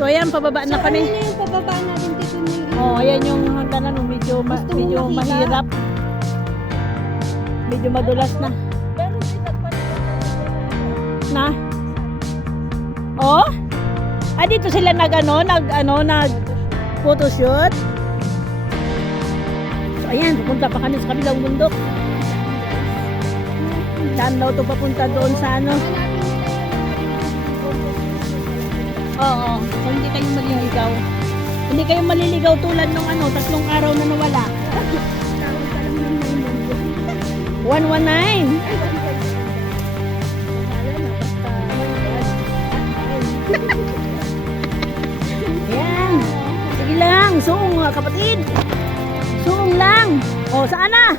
So ayan, pababa na kami. Ano yung pababa natin dito ni? Oh, ayan yung hagdanan, no, medyo makita? mahirap. Medyo madulas na. Na? Oh? Ah, dito sila nag photoshoot. So ayan, pupunta pa kami sa kabilang bundok. Saan daw ito papunta doon sa ano? Oo, so hindi kayong maliligaw. Hindi kayong maliligaw tulad nung 3 araw na nawala. 119. Ayan. Sige lang, suong mga kapatid. Suong lang. O, saan na?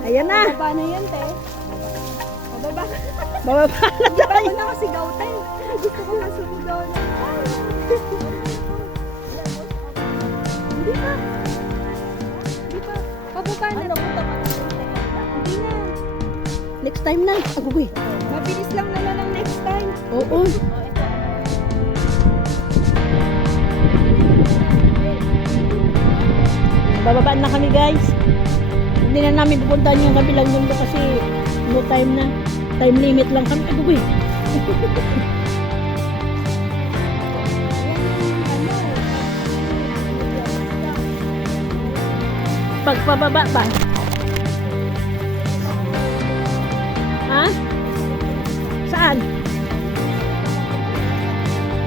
Ayan na. Bababa na yan, te. Bababa. Bababa na tayo. Ako na kasi gautan. Gusto ko masunod doon. Hindi pa. Hindi pa. Bababa na. Hindi na. Next time na. Agoy. Mabilis lang naman ang next time. Oo. Bababa na kami, guys. Hindi na namin pupuntahan yung kabilang mundo kasi no time na. Time limit lang kami. Agoy. Pagpababa pa. Ha? Saan?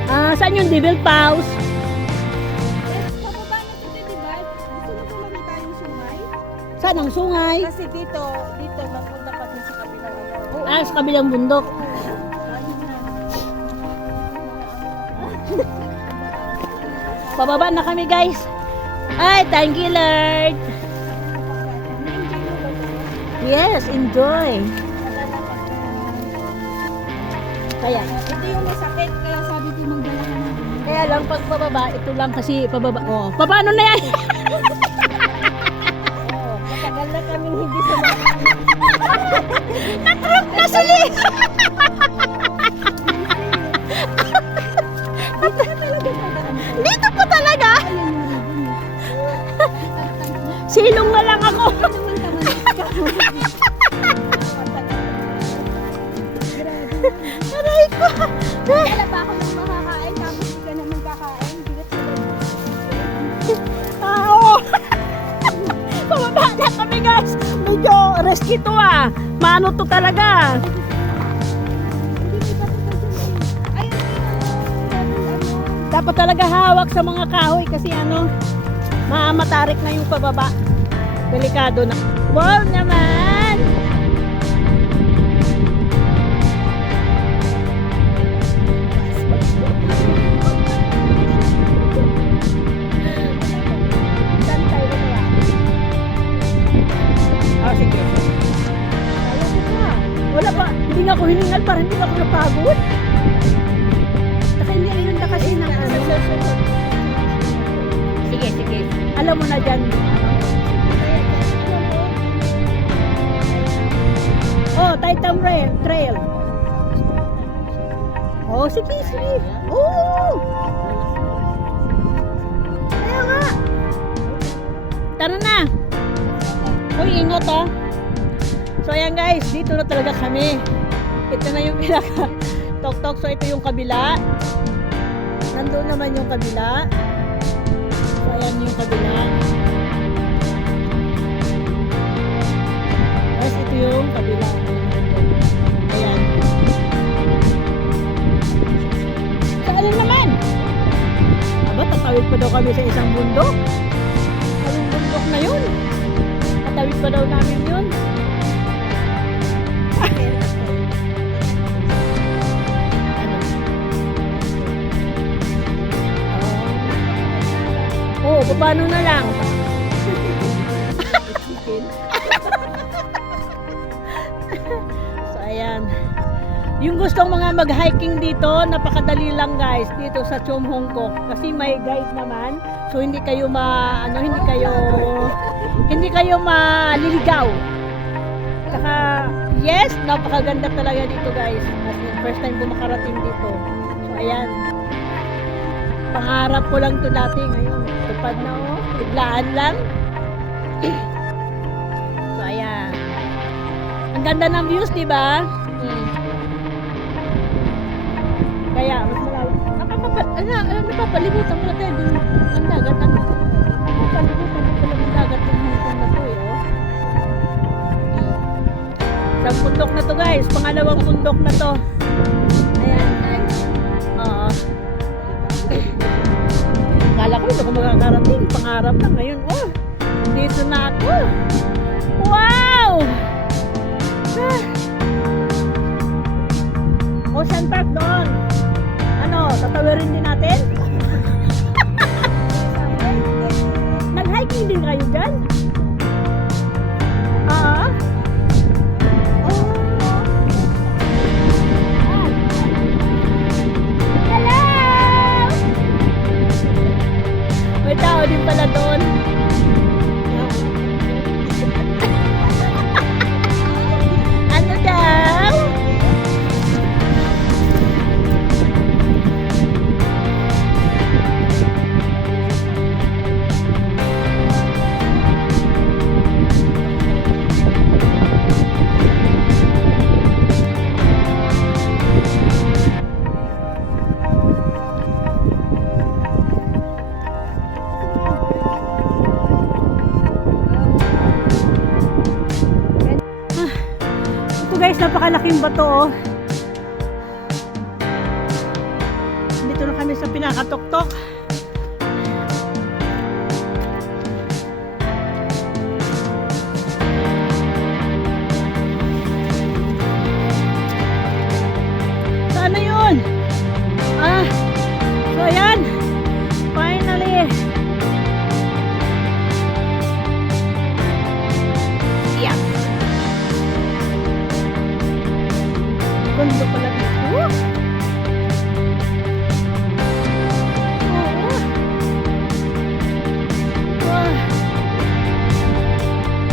Saan yung Devil Paws? Pababa na dito, di ba? Gusto mo ba makita yung sungay? Saan ang sungay? Kasi dito napunta pa din sa kabilang ano. Sa kabilang bundok. Pababa na kami, guys. Ay, thank you, Lord. Yes, enjoy. Kaya, Ito yung masakit, kaya sabi ko magdala ka ng kaya lang pag pababa, ito lang kasi pababa. Oh, paano na yan? matagal na kami hindi sa Natrap na sali. Dito pa talaga. Silong na lang ako. Aray ko. Wala ba ako nang makakain, tapos hindi ka naman kakain, bigat sa Oo. Pababa na kami, guys. Medyo risky to Mano to talaga. Dapat talaga hawak sa mga kahoy kasi mamatarik na yung pababa. Delikado na. Wow naman! Saan tayo kaya? Sige. Kaya ko pa. Wala pa. Hindi nga ako hiningal para hindi ako napagod. Kasi hindi ayun na kasi ng Sige. Alam mo na dyan. Oh, Titan Trail. Oh, sige. Oh! Kaya nga. Tara na. Uy, ingat So ayan, guys, dito na talaga kami. Ito na yung pinaka-tok-tok. So ito yung kabila. Nandun naman yung kabila. So ayan yung kabila. Tapos ito yung kabila. Ayan. Saan naman? Aba, tatawid pa daw kami sa isang bundok. Anong bundok na yun? Tatawid pa daw namin yun. Oo, paano na lang? So, ayan. Yung gustong mga mag-hiking dito, napakadali lang, guys, dito sa Chum Hong Kok. Kasi may guide naman. So, hindi kayo hindi kayo maliligaw. Saka, yes, napakaganda talaga dito, guys. As in, first time ko makarating dito. So, ayan. Pangarap ko lang to dati, ngayon tupad na oh. Biglaan lang. So ayan. Ang ganda ng views, di ba? Kaya mas malawak. Napapalibutan ko na tayo dun. Ang dagat. Napapalibutan ko lang ang dagat ng Hong Kong na to eh. Oh. Isang bundok na to guys. Pangalawang bundok na to. Ayan guys. Oo. Kala ko hindi ako makakarating. Pangarap lang ngayon. Oh, dito na ako. Wow! Ah. Ocean Park doon. Ano, tatawirin din natin? Nag-hiking din kayo dyan? Oo. Oh. Hello! May tao din pala doon. Ano daw? Ito guys, napakalaking bato oh. Dito na kami sa pinakatuktok. Saan na yun? So ayan. Finally. Yeah. Ganda pala dito. Oo. Wow.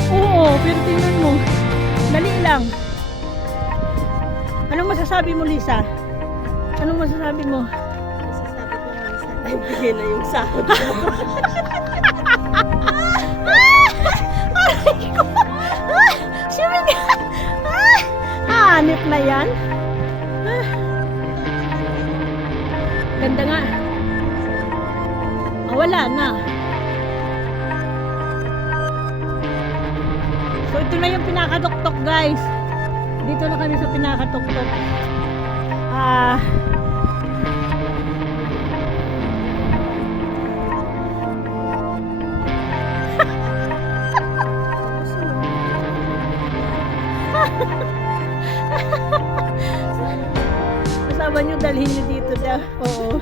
Oo, pero tingnan mo. Dali lang. Anong masasabi mo, Lisa? Anong masasabi mo? Masasabi ko nga sa nagbigay na yung sahod ko. Aray ko! Siyempre nga! Hanip na yan. Ganda nga. Wala na. So ito na yung pinakatuktok guys. Dito na kami sa pinakatuktok. Kasama nyo, dalhin nyo dito daw. Oo.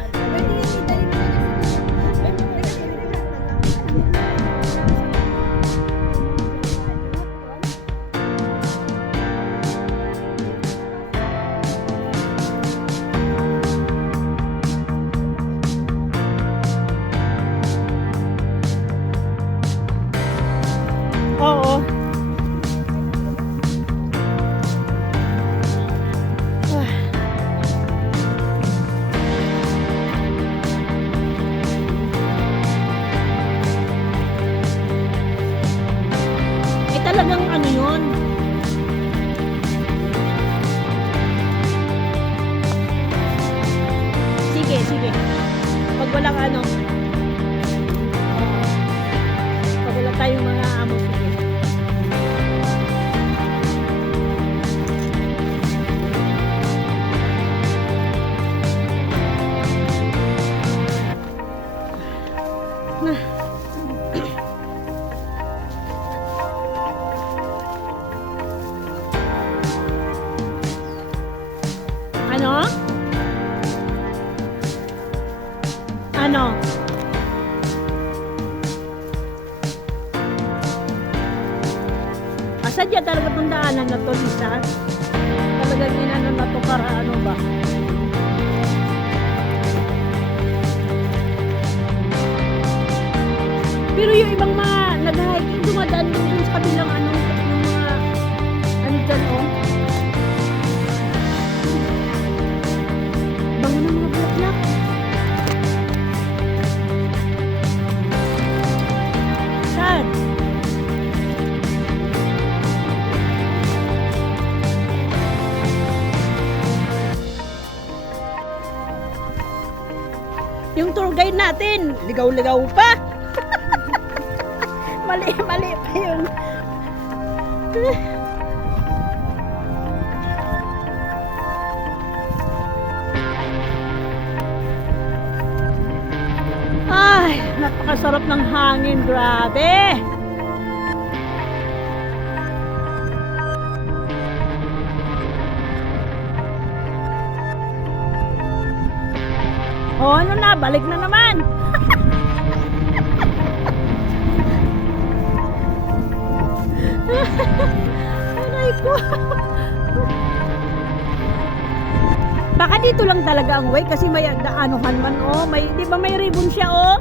Oo. Talagang ano yun. Sige, sige. Pag walang ano, pag wala tayong mga amo, sige. Ano? Ano? Sadya talaga itong daanan na to, Lisa. Talagang inanon na to para ano ba? Pero yung ibang mga nag-hiking, dumadaan din dun sa kabilang ano, yung mga ano dyan, oh. Bango ng mga bulaklak. Yung tour guide natin, ligaw-ligaw pa. Mali pa yun. Ay, napakasarap ng hangin, grabe. O ano na, balik na naman. Aray ko. Baka dito lang talaga ang way kasi may daanuhan man oh, may di ba may ribbon siya oh.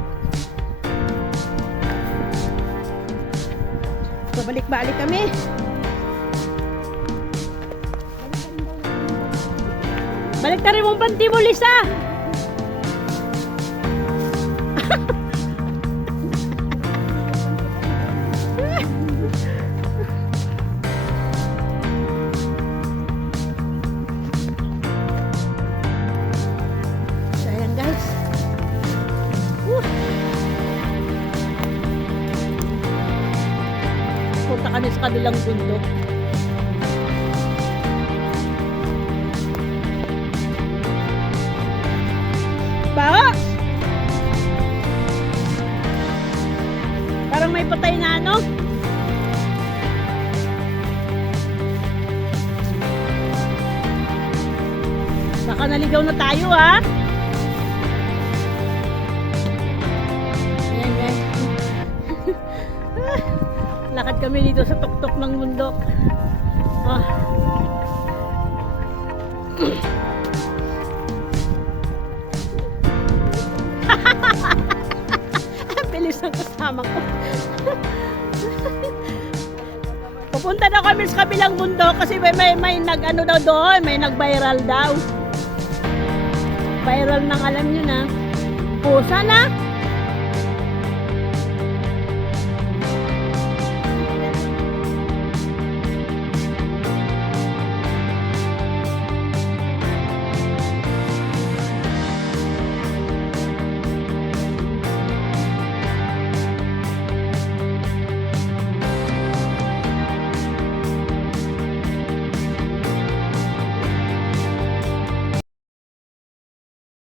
So balik-balik kami. Balik na rin mong panty mo, Lisa. So, ayan guys. Punta kami sa kabilang bundok. Baka! Parang may patay na ano. Baka naligaw na tayo ha. Ayan guys. Lakad kami dito sa tuktok ng bundok. Ah. Bilis ng kasama ko. Pupunta daw kami sa kabilang bundok kasi may nag-ano daw doon, may nag-viral daw. Viral ng alam nyo na. Pusa na.